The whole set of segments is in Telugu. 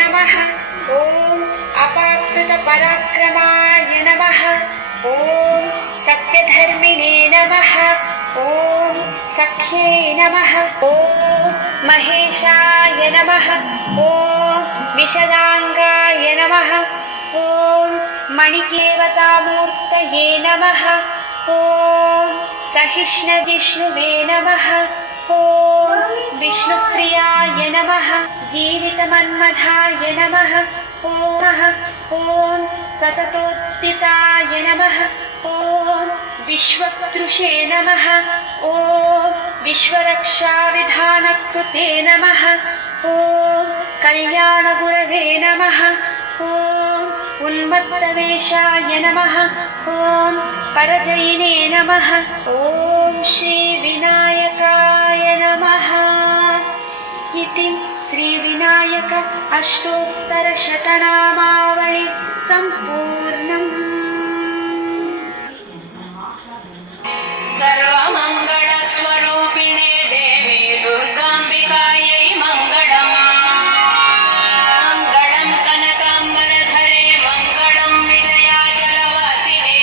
नमः। ॐ अपाकृतपराक्रमाय नमः। ॐ सत्यधर्मिणे नमः। ॐ सख्ये नमः। ॐ महेशाय नमः। ॐ विशदाङ्गाय नमः। ॐ मणिदेवतामूर्तये नमः। ॐ सहिष्णुजिष्णुवे नमः। ॐ विष्णुप्रियाय नमः। जीवितमन्मथाय नमः। ॐ सततोत्थिताय नमः। ॐ विश्वतृषे नमः। ॐ विश्वरक्षाविधानकृते नमः। ॐ कल्याणगुरवे नमः। ॐ उन्मत्तवेषाय नमः। ॐ परजयिने नमः। ॐ श्रीविनायकाय नमः इति श्रीविनायक अष्टोत्तरशतनामावळि सम्पूर्णम्। सर्वमङ्गलस्वरूपिणे देवी दुर्गाम्बिकायै मङ्गलम्। मङ्गलं कनकाम्बरधरे मङ्गलं विजयाचलवासिने।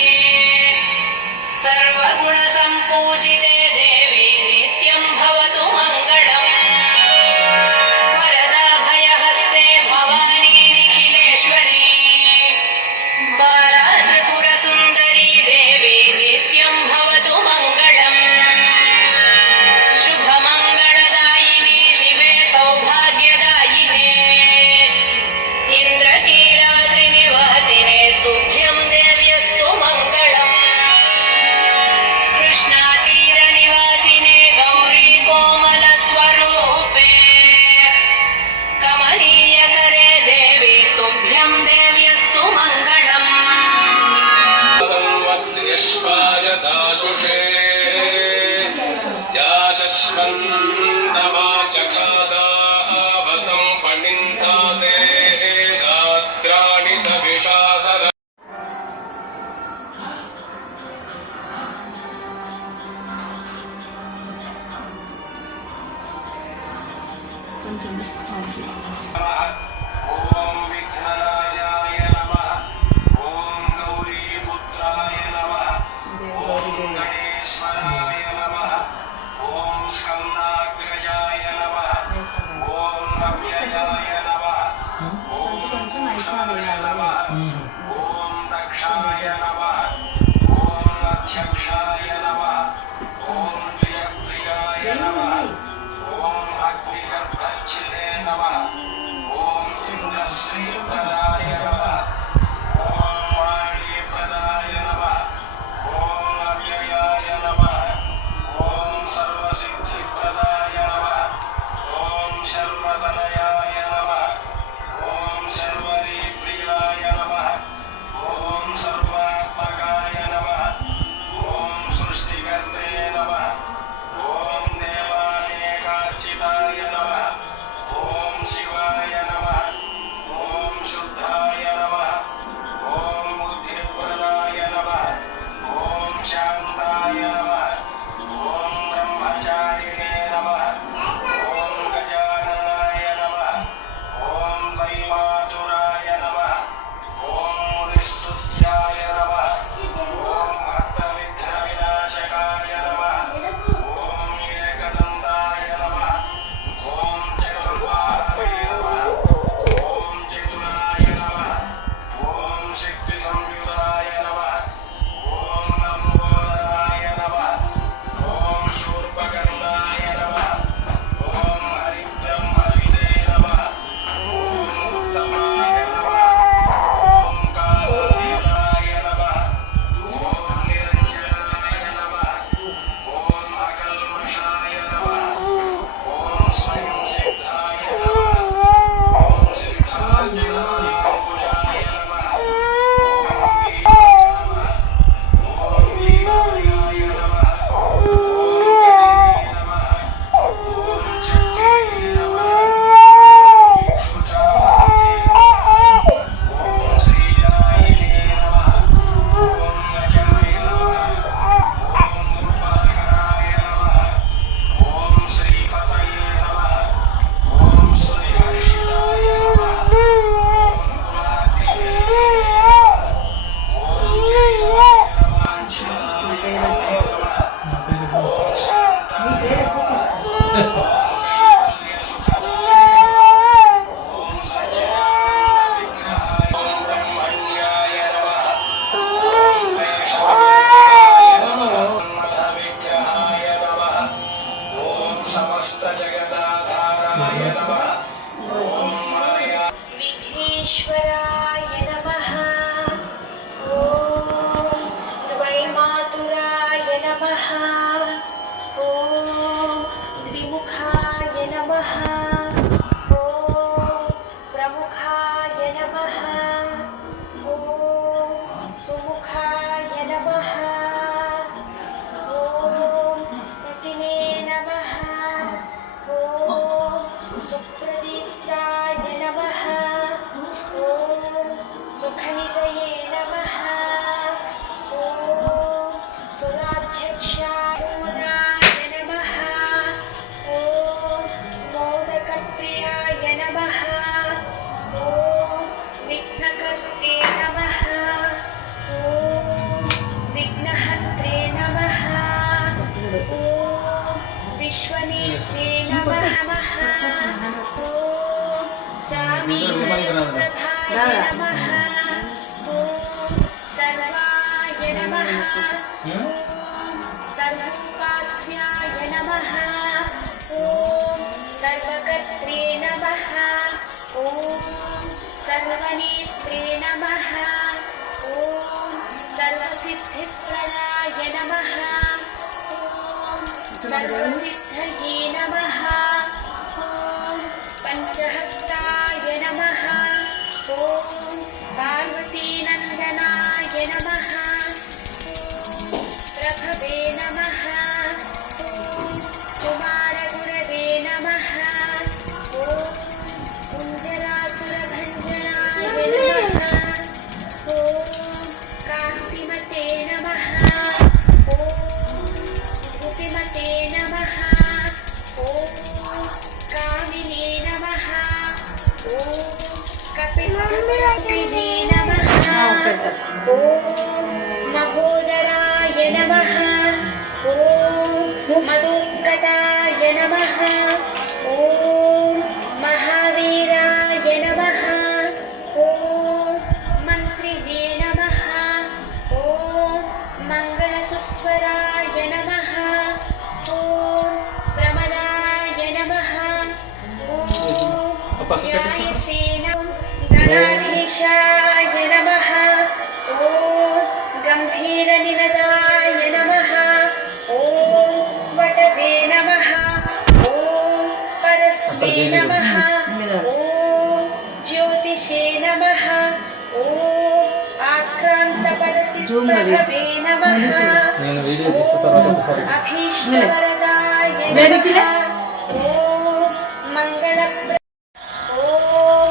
सर्वगुणसम्पूजिते देवी नित्यं भवतु मङ्गलम्। वरदाभयहस्ते भवानी निखिलेश्वरी। बालात्रिपुरसुन्दरी देवी नित्यं भवतु मङ्गलम्। शुभमङ्गलदायिनी शिवे सौभाग्यदायिने। इन्द्रकीलाद्रिनिवासिने तुभ्यं देव्यस्तु मङ्गलम्। कृष्णातीरनिवासिने गौरी कोमलस्वरूपे। कमनीयकरे देवी तुभ्यं देव्यस्तु मङ्गलम्। संवद्यश्वायदाशुषे याशश्वन्दवाचखादावसं पणिन्ताते गात्राणि तविषासद ॐ विघ्नराजाय नमः। ॐ गौरीपुत्राय नमः। ॐ गणेश्वराय नमः। ॐ स्कन्दाग्रजाय नमः। ॐ अव्ययाय नमः। ॐ कुशाय नमः। ॐ दक्षाय नमः। ॐ अध्यक्षाय नमः। ॐ प्रियप्रियाय नमः। ॐ अग्निगर्भच्छिदे नमः। ॐ ఓం సచ్చిదానంద విగ్రహాయ ఓం బ్రహ్మణ్యాయ నమః ఓం శ్రేష్ఠాయ నమః మన్మథ విగ్రహాయ నమః ఓం సమస్త జగదాధారాయ నమః ఓం మాయా విఘ్నేశ్వరాయ నమః ఓం ద్వైమాతురాయ నమః ఓం ద్విముఖాయ నమః ఓం ప్రముఖాయ నమః ఓం సుముఖాయ నమః ఓం ప్రతిమే నమః ఓం సుప్రదీప్తాయ నమః ఓం సుఖనిధయే నమః ఓం సురాధ్యక్షాయ నమః ఓం మోదకప్రియాయ నమః ఓం విఘ్నకర్తే నమః ఓం విఘ్నహత్రే నమః ఓం విశ్వనేత్రే నమః ఓం జామీనప్రభాయ నమః ఓం సర్వాయ నమః ఓం సర్వోపాస్యాయ నమః ఓం సర్వకర్త్రే నమః ఓం సర్వనేత్రే నమః ఓం సర్వసిద్ధిప్రదాయ నమః ఓం సర్వసిద్ధయే నమః ఓం పంచహస్తాయ నమః ఓం పార్వతీనందనాయ నమః ఓం ప్రభవే నమః ఓం కుమారగురవే నమః ఓం కుంజరాసురభంజనాయ నమః ఓం కాంతిమతే నమః ఓం ధృతిమతే నమః ఓం కామినే నమః ఓం కపిలవే నమః ఓం మహోదరాయ నమః ఓం మధుకటాయ నమః ఓం మహావీరాయ నమః ఓం మంత్రివే నమః ఓం మంగళసుస్వరాయ నమః ఓం ప్రమదాయ నమః ఓం ధ్యాయసే గణాధీశాయ నమః ఓం గంభీరనినదాయ నమః ఓం వటవే నమః ఓం పరస్మే నమః ఓం జ్యోతిషే నమః ఓం ఆక్రాంతపదచిత్రభవే నమః ఓం అభీష్టవరదాయ నమః ఓం మంగళప్ర ఓం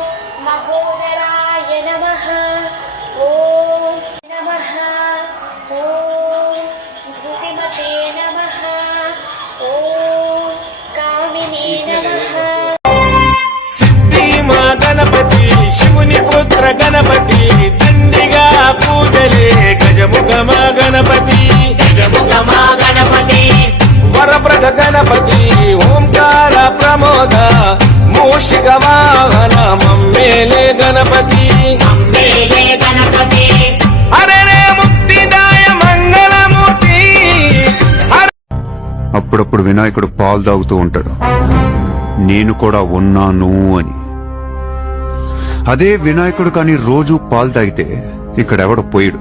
మహోదరాయ నమః ఓం నమః ఓం ధృతిమతే నమః ఓం కామినే నమః సిద్ధి మా గణపతి శివుని పుత్ర గణపతి దండిగా పూజలే గజముఖమా గణపతి వరప్రద గణపతి ఓంకార ప్రమోద మూషిక వాహన మమ్మేలే గణపతి అరే ముక్తిదాయ మంగళమూర్తి అప్పుడప్పుడు వినాయకుడు పాలు తాగుతూ ఉంటాడు, నేను కూడా ఉన్నాను అని. అదే వినాయకుడు కానీ రోజు పాలు తాగితే ఇక్కడెవడు పోయిడు.